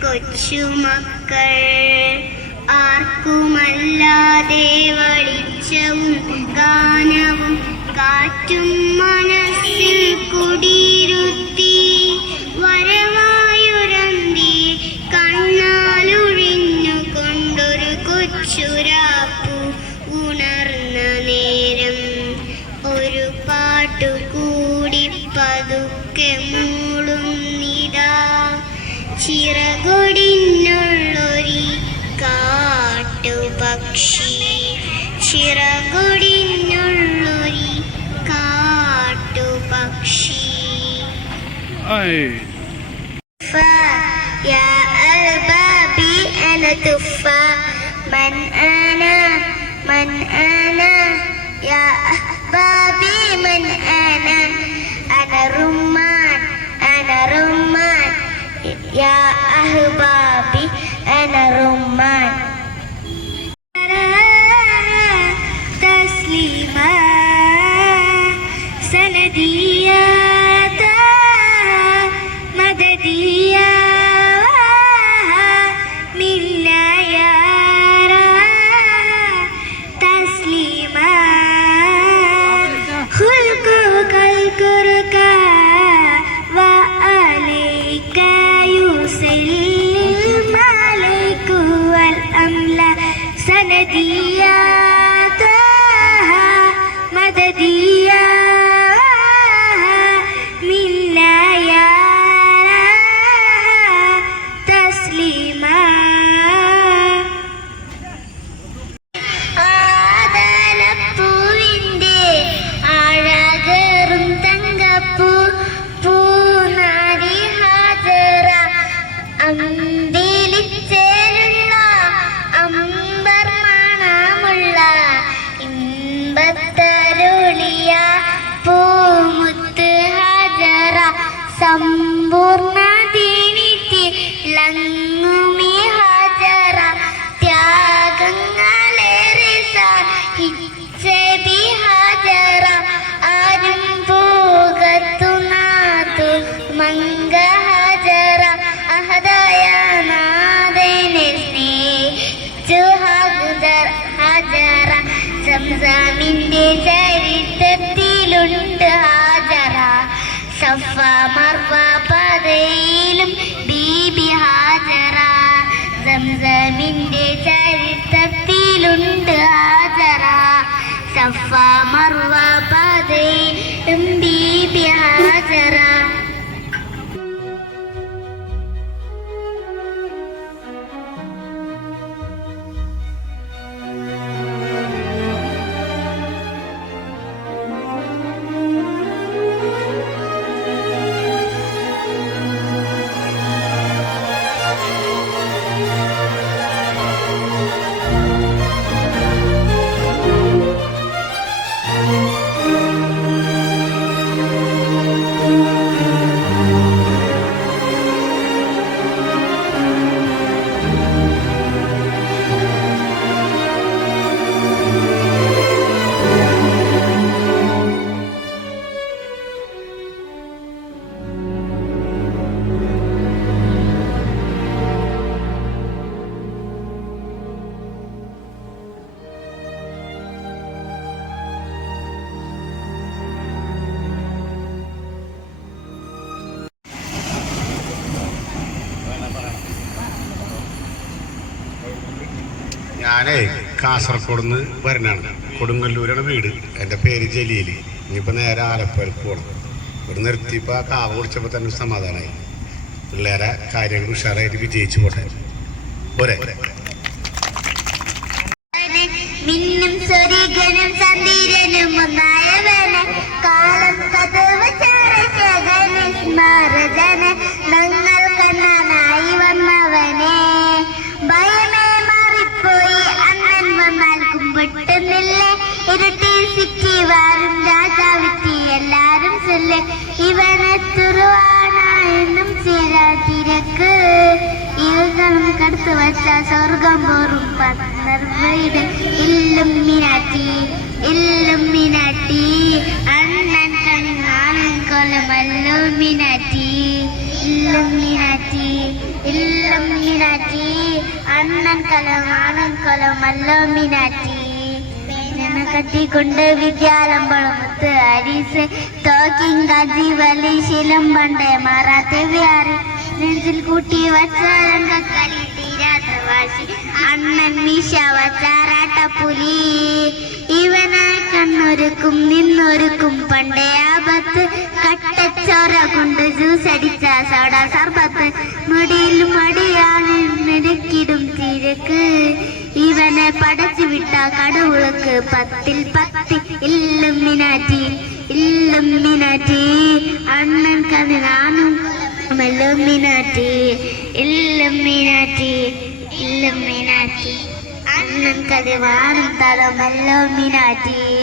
കൊച്ചുമക്കൾ ആർക്കുമല്ലാതെ വെളിച്ചവും ഗാനവും കാറ്റും മനസ്സിൽ കുടിയിരുത്തി ചിറകൊടിഞ്ഞുള്ളൊരി കാട്ടുപക്ഷി أي يا أربابي أنا تفاح من أنا من أنا سندياتا സംസാമിന്റെ ചരിത്രത്തിലുണ്ട് ഹാജറ. സഫ മർവ പതയിലും ബീബി ഹാജറ. സംസമിന്റെ ചരിത്രത്തിലുണ്ട് ഹാജറ. സഫ മർവ ഞാനേ കാസർഗോഡ് നിന്ന് വരണാണ്. കൊടുങ്ങല്ലൂരാണ് വീട്. എന്റെ പേര് ജലീൽ ഇനിയിപ്പോൾ നേരെ ആലപ്പുഴക്ക് പോകണം ഇവിടെ നിർത്തിയപ്പോൾ ആ കാവ് കുടിച്ചപ്പോൾ തന്നെ സമാധാനമായി പിള്ളേരെ കാര്യങ്ങൾ ഉഷാറായിട്ട് വിജയിച്ചു പോട്ടെ. പോരെ? ചൊല്ല് ഇവനെ തുറുവാനായെന്നും ചേരാ തിരക്ക് ഇവകളും കടുത്തു വച്ച സ്വർഗം പോറും പന്നർവയുടെ ഇല്ലും മിനാറ്റി ഇല്ലും മിനാറ്റി അണ്ണൻ കണ്ണാൻ കൊലമല്ലോ മിനാറ്റി ഇല്ലും മിനാറ്റി അണ്ണൻ കലം ആണൻ കലം അല്ലോമിനാറ്റി പേന കത്തിക്കൊണ്ട് വിദ്യാലമ്പളമത്ത് അരീസ് തോക്കിങ്കാജി വലി ശിലമ്പണ്ട് മാറാത്ത വ്യാറി നെഞ്ചിൽ കൂട്ടി വച്ച രംഗക്കളി തീരാത്ത വാശി. അണ്ണൻ മീശ വച്ചാറാട്ട പുലി. ഇവനായി കണ്ണൊരുക്കും നിന്നൊരുക്കും പണ്ടേ ആപത്ത്. കട്ടച്ചോര കൊണ്ട് ജ്യൂസ് അടിച്ച സോഡ സർബത്ത്. മുടിയിൽ മടിയാണ് മെടുക്കിടും തിരക്ക്. ഇവനെ പടച്ചു വിട്ട കടവുളക്ക് പത്തിൽ പത്ത് ഇല്ലും മിനാറ്റി അണ്ണൻ എല്ലാം മെല്ലും മിനാറ്റി ഇല്ലും മിനാറ്റി ഇല്ലും മിനാറ്റി അണ്ണൻ വാനും തലം എല്ലാം മിനാറ്റി